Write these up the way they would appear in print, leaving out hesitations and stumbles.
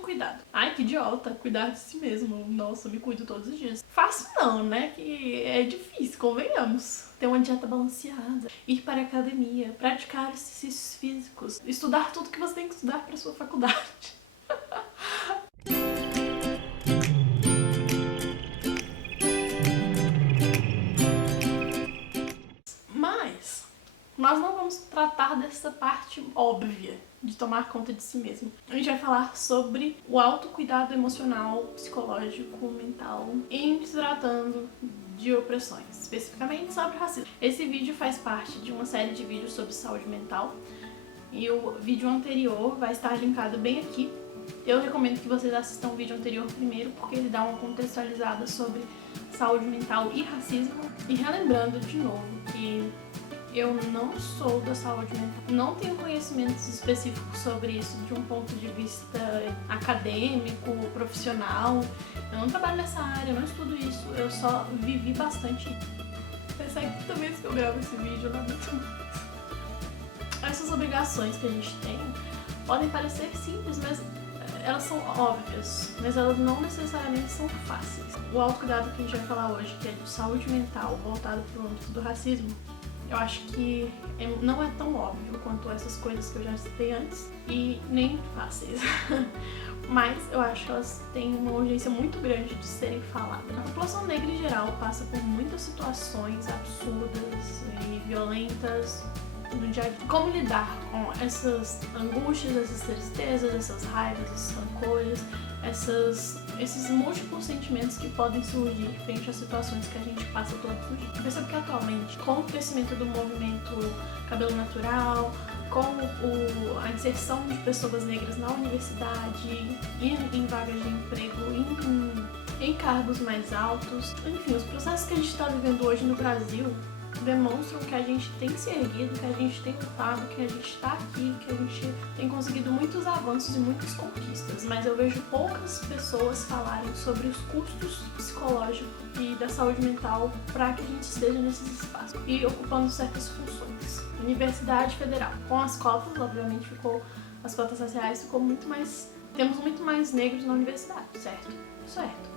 Autocuidado. Ai, que idiota, cuidar de si mesmo. Nossa, eu me cuido todos os dias. Fácil não, né? Que é difícil, convenhamos. Ter uma dieta balanceada, ir para a academia, praticar exercícios físicos, estudar tudo que você tem que estudar para sua faculdade. Mas nós não vamos tratar dessa parte óbvia de tomar conta de si mesmo. A gente vai falar sobre o autocuidado emocional, psicológico, mental, em se tratando de opressões, especificamente sobre racismo. Esse vídeo faz parte de uma série de vídeos sobre saúde mental e o vídeo anterior vai estar linkado bem aqui. Eu recomendo que vocês assistam o vídeo anterior primeiro, porque ele dá uma contextualizada sobre saúde mental e racismo. E relembrando de novo que eu não sou da saúde mental, não tenho conhecimentos específicos sobre isso de um ponto de vista acadêmico, profissional. Eu não trabalho nessa área, eu não estudo isso, eu só vivi bastante. Percebe que toda vez que eu gravo esse vídeo, eu não aguento mais. Essas obrigações que a gente tem podem parecer simples, mas elas são óbvias, mas elas não necessariamente são fáceis. O autocuidado que a gente vai falar hoje, que é de saúde mental voltado para o âmbito do racismo, eu acho que não é tão óbvio quanto essas coisas que eu já citei antes e nem fáceis. Mas eu acho que elas têm uma urgência muito grande de serem faladas. A população negra em geral passa por muitas situações absurdas e violentas no dia a dia. Como lidar com essas angústias, essas tristezas, essas raivas, esses rancores, esses múltiplos sentimentos que podem surgir frente às situações que a gente passa todos os dias. Eu percebo que atualmente, com o crescimento do movimento cabelo natural, com a inserção de pessoas negras na universidade, em vagas de emprego, em cargos mais altos, enfim, os processos que a gente está vivendo hoje no Brasil demonstram que a gente tem se erguido, que a gente tem lutado, que a gente está aqui, que a gente tem conseguido muitos avanços e muitas conquistas, mas eu vejo poucas pessoas falarem sobre os custos psicológicos e da saúde mental para que a gente esteja nesses espaços e ocupando certas funções. Universidade Federal, com as cotas, obviamente as cotas raciais temos muito mais negros na universidade, certo? Certo.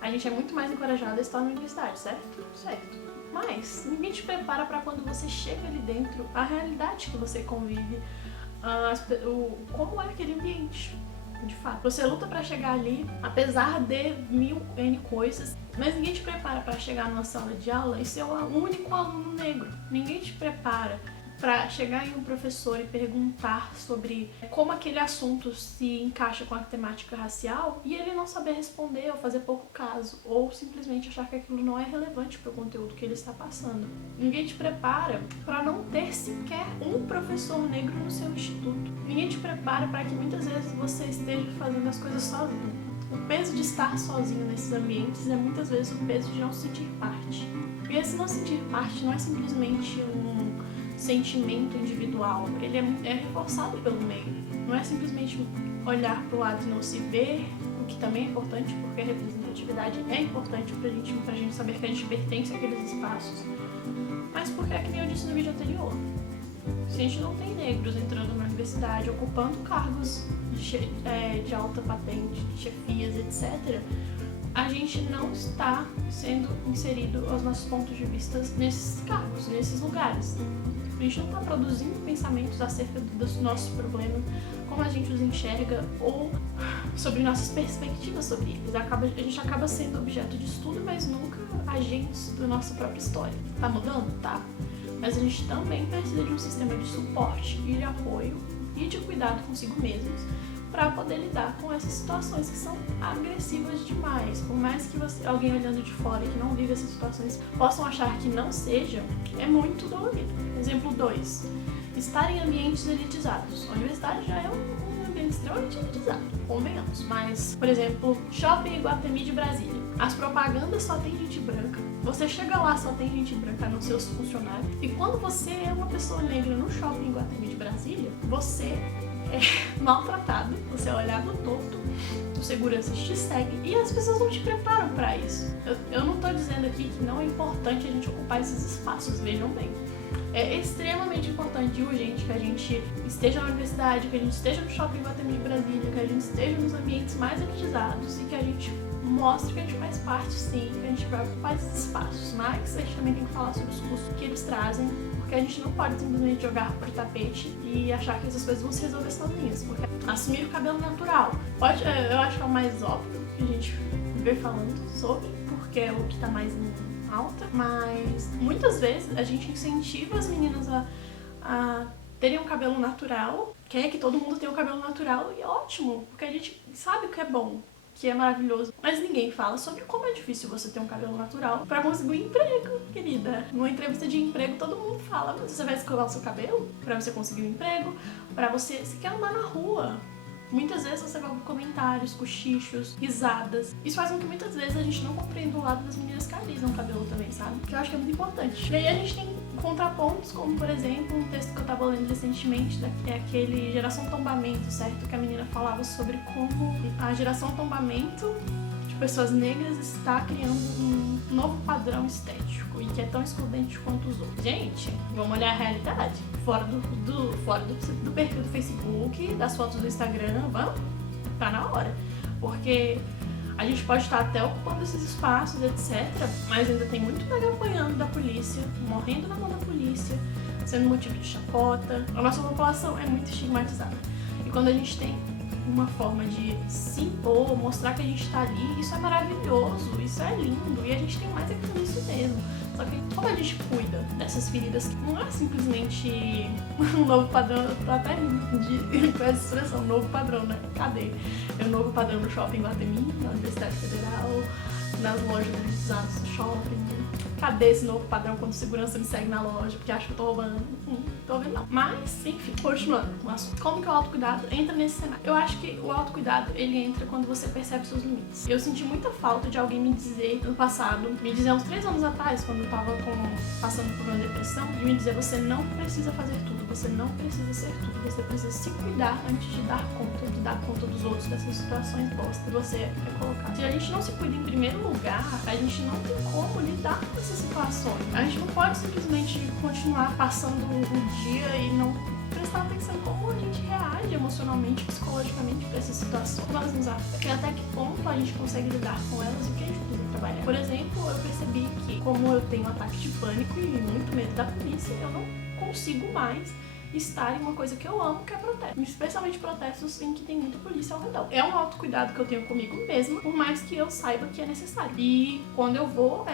A gente é muito mais encorajado a estar na universidade, certo? Certo. Mas ninguém te prepara para quando você chega ali dentro, a realidade que você convive, como é aquele ambiente, de fato. Você luta para chegar ali, apesar de mil N coisas, mas ninguém te prepara para chegar numa sala de aula e ser o único aluno negro. Ninguém te prepara para chegar em um professor e perguntar sobre como aquele assunto se encaixa com a temática racial e ele não saber responder ou fazer pouco caso, ou simplesmente achar que aquilo não é relevante para o conteúdo que ele está passando. Ninguém te prepara para não ter sequer um professor negro no seu instituto. Ninguém te prepara para que muitas vezes você esteja fazendo as coisas sozinho. O peso de estar sozinho nesses ambientes é muitas vezes o peso de não se sentir parte. E esse não sentir parte não é simplesmente um sentimento individual, ele é reforçado pelo meio. Não é simplesmente olhar para o lado e não se ver, o que também é importante, porque a representatividade é importante pra gente saber que a gente pertence àqueles espaços, mas porque é que nem eu disse no vídeo anterior. Se a gente não tem negros entrando na universidade, ocupando cargos de alta patente, de chefias, etc., a gente não está sendo inserido aos nossos pontos de vista nesses cargos, nesses lugares. A gente não está produzindo pensamentos acerca dos nossos problemas, como a gente os enxerga ou sobre nossas perspectivas sobre eles. A gente acaba sendo objeto de estudo, mas nunca agentes da nossa própria história. Tá mudando? Tá. Mas a gente também precisa de um sistema de suporte e de apoio e de cuidado consigo mesmos para poder lidar com essas situações que são agressivas demais. Por mais que alguém olhando de fora e que não vive essas situações possam achar que não seja, é muito dolorido. Exemplo 2. Estar em ambientes elitizados. A universidade já é um ambiente extremamente elitizado, convenhamos. Mas, por exemplo, Shopping Iguatemi de Brasília. As propagandas só tem gente branca. Você chega lá, só tem gente branca, a não ser os funcionários. E quando você é uma pessoa negra no Shopping Iguatemi de Brasília, você é maltratado, você é olhado torto, os seguranças te seguem e as pessoas não te preparam para isso. Eu não tô dizendo aqui que não é importante a gente ocupar esses espaços, vejam bem. É extremamente importante e urgente que a gente esteja na universidade, que a gente esteja no Shopping Iguatemi de Brasília, que a gente esteja nos ambientes mais elitizados e que a gente mostre que a gente faz parte, sim, que a gente vai ocupar esses espaços. Mas a gente também tem que falar sobre os custos que eles trazem, porque a gente não pode simplesmente jogar pro tapete e achar que essas coisas vão se resolver sozinhas. Porque assumir o cabelo natural, eu acho que é o mais óbvio que a gente vê falando sobre, porque é o que tá mais em alta, mas muitas vezes a gente incentiva as meninas a terem um cabelo natural, quer que todo mundo tenha um cabelo natural e é ótimo, porque a gente sabe o que é bom, que é maravilhoso, mas ninguém fala sobre como é difícil você ter um cabelo natural pra conseguir um emprego, querida. Numa entrevista de emprego todo mundo fala, mas você vai escovar o seu cabelo pra você conseguir um emprego, pra você quer andar na rua. Muitas vezes você vai ouvir comentários, cochichos, risadas. Isso faz com que muitas vezes a gente não compreenda o lado das meninas que alisam o cabelo também, sabe? Que eu acho que é muito importante. E aí a gente tem contrapontos, como por exemplo, um texto que eu tava lendo recentemente, é aquele Geração Tombamento, certo? Que a menina falava sobre como a geração tombamento de pessoas negras está criando um novo padrão estético e que é tão excludente quanto os outros. Gente, vamos olhar a realidade. Fora do perfil do Facebook, das fotos do Instagram, vamos? Tá na hora. Porque a gente pode estar até ocupando esses espaços, etc. Mas ainda tem muito nega apanhando da polícia, morrendo na mão da polícia, sendo motivo de chacota. A nossa população é muito estigmatizada. E quando a gente tem uma forma de se impor, mostrar que a gente tá ali, isso é maravilhoso, isso é lindo. E a gente tem mais é que fazer isso mesmo. Só que como a gente cuida dessas feridas, que não é simplesmente um novo padrão, eu tô até com essa expressão, novo padrão, né? Cadê? É o novo padrão no Shopping Iguatemi, na Universidade Federal, nas lojas elitizadas do shopping. Cadê esse novo padrão quando o segurança me segue na loja porque acha que eu tô roubando? Tô vendo não. Mas, enfim, continuando com o assunto. Como que o autocuidado entra nesse cenário? Eu acho que o autocuidado, ele entra quando você percebe seus limites. Eu senti muita falta de alguém me dizer no passado, me dizer uns 3 anos atrás, quando eu tava passando por uma depressão, de me dizer, você não precisa fazer tudo, você não precisa ser tudo, você precisa se cuidar antes de dar conta dos outros, dessas situações boas que você é colocar. Se a gente não se cuida em primeiro lugar, a gente não tem como lidar com essas situações. A gente não pode simplesmente continuar passando o dia e não prestar atenção em como a gente reage emocionalmente, psicologicamente para essas situações, como elas nos afetam, e até que ponto a gente consegue lidar com elas e o que a gente precisa trabalhar. Por exemplo, eu percebi que como eu tenho ataque de pânico e muito medo da polícia, eu não consigo mais estar em uma coisa que eu amo, que é protesto. Especialmente protestos em que tem muita polícia ao redor. É um autocuidado que eu tenho comigo mesma, por mais que eu saiba que é necessário. E quando eu vou,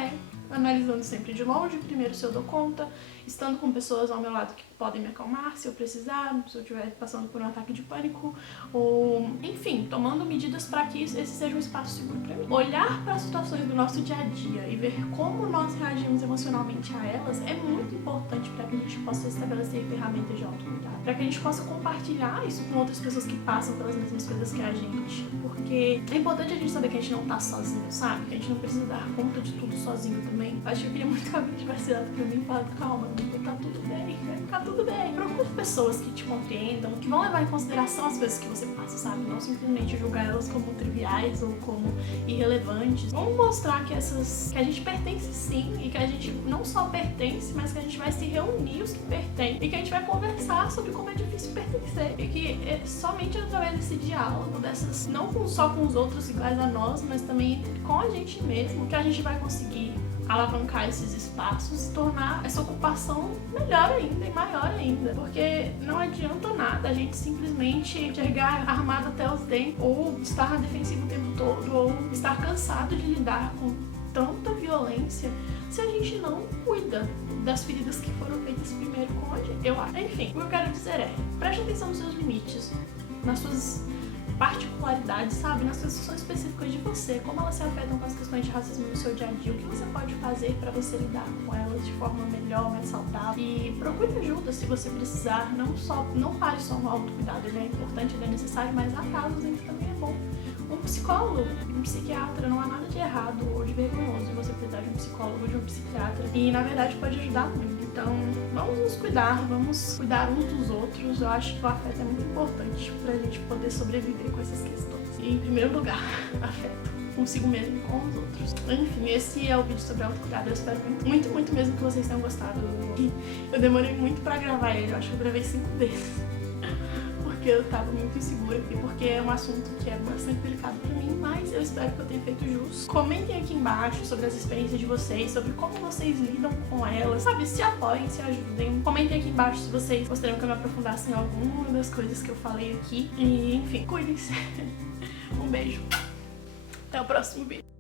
analisando sempre de longe, primeiro se eu dou conta, estando com pessoas ao meu lado que podem me acalmar se eu precisar, se eu estiver passando por um ataque de pânico, ou enfim, tomando medidas para que esse seja um espaço seguro para mim. Olhar para as situações do nosso dia a dia e ver como nós reagimos emocionalmente a elas é muito importante para que a gente possa estabelecer ferramentas de autocuidado, para que a gente possa compartilhar isso com outras pessoas que passam pelas mesmas coisas que a gente, porque é importante a gente saber que a gente não tá sozinho, sabe? Que a gente não precisa dar conta de tudo sozinho também. Acho que eu queria muito que alguém tivesse dado pra mim e falado, calma, tá tudo bem, vai ficar tudo bem. Procure pessoas que te compreendam, que vão levar em consideração as coisas que você passa, sabe? Não simplesmente julgar elas como triviais ou como irrelevantes. Vamos mostrar que a gente pertence sim, e que a gente não só pertence, mas que a gente vai se reunir os que pertencem, e que a gente vai conversar sobre como é difícil pertencer. E que é somente através desse diálogo, não só com os outros iguais a nós, mas também com a gente mesmo, que a gente vai conseguir alavancar esses espaços e tornar essa ocupação melhor ainda e maior ainda. Porque não adianta nada a gente simplesmente chegar armado até os dentes, ou estar defensivo o tempo todo, ou estar cansado de lidar com tanta violência se a gente não cuida das feridas que foram feitas primeiro com a gente. Enfim, o que eu quero dizer é, preste atenção nos seus limites, nas suas particularidades, sabe? Nas questões específicas de você, como elas se afetam com as questões de racismo no seu dia a dia, o que você pode fazer para você lidar com elas de forma melhor, mais saudável. E procure ajuda se você precisar, não pare só no autocuidado, ele é importante, ele é necessário, mas há casos em que também é bom. Um psicólogo, um psiquiatra, não há nada de errado ou de vergonhoso você precisar de um psicólogo ou de um psiquiatra, e na verdade pode ajudar muito. Então vamos nos cuidar, vamos cuidar uns dos outros. Eu acho que o afeto é muito importante pra gente poder sobreviver com essas questões. E em primeiro lugar, afeto. consigo mesmo e com os outros. Enfim, esse é o vídeo sobre autocuidado. Eu espero muito, muito mesmo que vocês tenham gostado. Eu demorei muito pra gravar ele, eu acho que eu gravei 5 vezes. Porque eu tava muito insegura e porque é um assunto que é bastante delicado pra mim, mas eu espero que eu tenha feito jus. Comentem aqui embaixo sobre as experiências de vocês, sobre como vocês lidam com elas, sabe? Se apoiem, se ajudem. Comentem aqui embaixo se vocês gostariam que eu me aprofundasse em alguma das coisas que eu falei aqui. E, enfim, cuidem-se. Um beijo. Até o próximo vídeo.